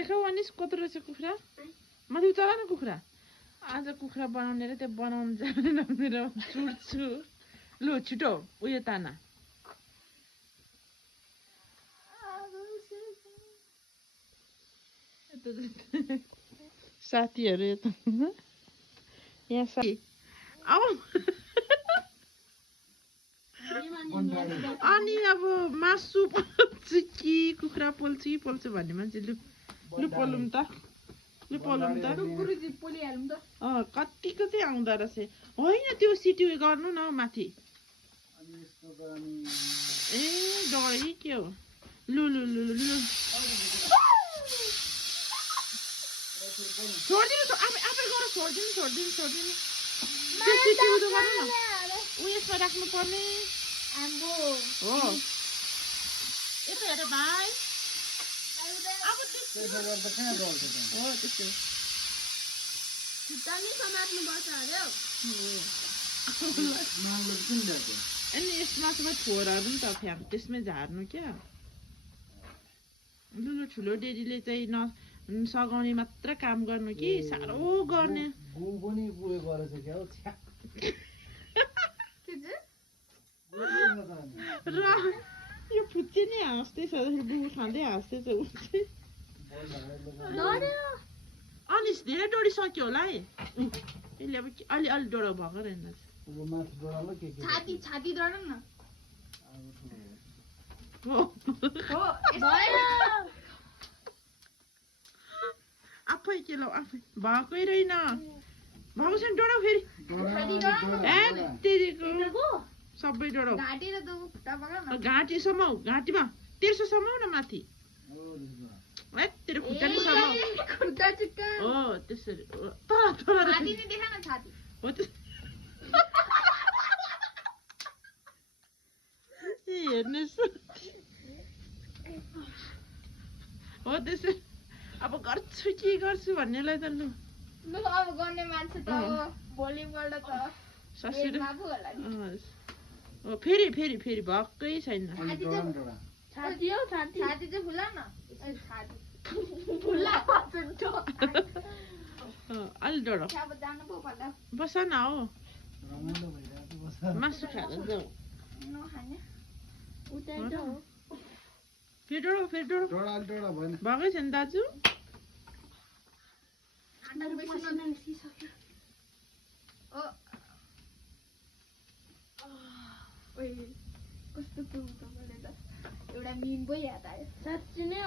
देखाऊ अनिस कत्रो रहेछ कुखुरा माथि उचाल न कुखुरा आज कुखुरा बनाउने र त्यो बनाउनु जाने नमेर छुट्छु लु छिटो उयो ताना साथीहरू यता यहाँ साथी आऊ अनि अब मासु पोल्छ कि कुखुरा पोल्छ कि पोल्छ भन्ने मान्छे लु लु पोलौँ त लु पोलौँ त कतिको चाहिँ आउँदो रहेछ होइन त्यो सिटी गर्नु न माथि ए डरै के हो लु लु लु लु लु छोडिदिनु आफै गर छोडिदिनु त्यो सिटी उयो गर्नु न उयसमा राख्नु पर्ने हो यता हेर भाइ अब त्यस्तो हो त्यस्तो अनि यसमा सबै फोहोरहरू नि त फ्याँक त्यसमै झार्नु क्या लु ठुलो डेरीले चाहिँ सघाउने मात्र काम गर्नु कि साह्रो गर्ने र यो फुच्चे नि हाँस्दैछ बुबु खाँदै हाँस्दैछ ऊ चाहिँ अनिस धेरै डोरी सक्यो होला है यसले अब अलि अलि डोरो भएको रहेन आफै के ल आफै भएकै रहेन भएको छैन डोरो फेरि सबै डोरो घाँटीसम्म घाँटीमा तेर्सो समाउ न माथि तेरो खुट्टा नि समाउ हो त्यसरी हेर्नुहोस् हो त्यसरी अब गर्छु के गर्छु भन्नेलाई त लु अब गर्ने मान्छे त भोलिपल्ट त फेरि फेरि फेरि भएकै छैन अलि डरो बस न हो मासु खाएर जाऊ फेरि डरो भएकै छैन दाजु कस्तो एउटा मिम पो याद आयो साँच्ची नै